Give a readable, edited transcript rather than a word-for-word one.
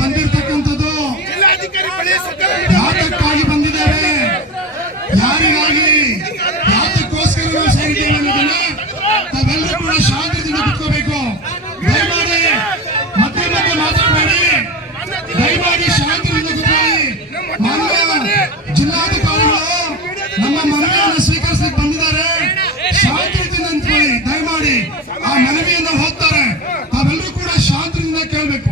ಬಂದಿರ್ತಕ್ಕಂಥದ್ದು ಯಾತಕ್ಕಾಗಿ ಬಂದಿದ್ದೇವೆ, ಯಾರಿಗಾಗಿ, ಯಾತಕ್ಕೋಸ್ಕರ ನಾವು ಸೇರಿದ್ದೇವೆ ಅನ್ನೋದನ್ನ ತಾವೆಲ್ಲರೂ ಕೂಡ ಶಾಂತಿಯಿಂದ ಕುತ್ಕೋಬೇಕು. ದಯಮಾಡಿ ಮತ್ತೆ ಮತ್ತೆ ಮಾತಾಡಬೇಡಿ, ದಯಮಾಡಿ ಶಾಂತಿಯಿಂದ ಕುತ್ಕೊಳ್ಳಿ. ಮಾನ್ಯ ಜಿಲ್ಲಾಧಿಕಾರಿಗಳು ನಮ್ಮ ಮನವಿಯನ್ನು ಸ್ವೀಕರಿಸಲಿಕ್ಕೆ ಬಂದಿದ್ದಾರೆ, ಶಾಂತಿಯಿಂದ ನಿಂತ್ಕೊಳ್ಳಿ. ದಯಮಾಡಿ ಆ ಮನವಿಯನ್ನು ಹೋಗ್ತಾರೆ, ತಾವೆಲ್ಲರೂ ಕೂಡ ಶಾಂತಿಯಿಂದ ಕೇಳಬೇಕು.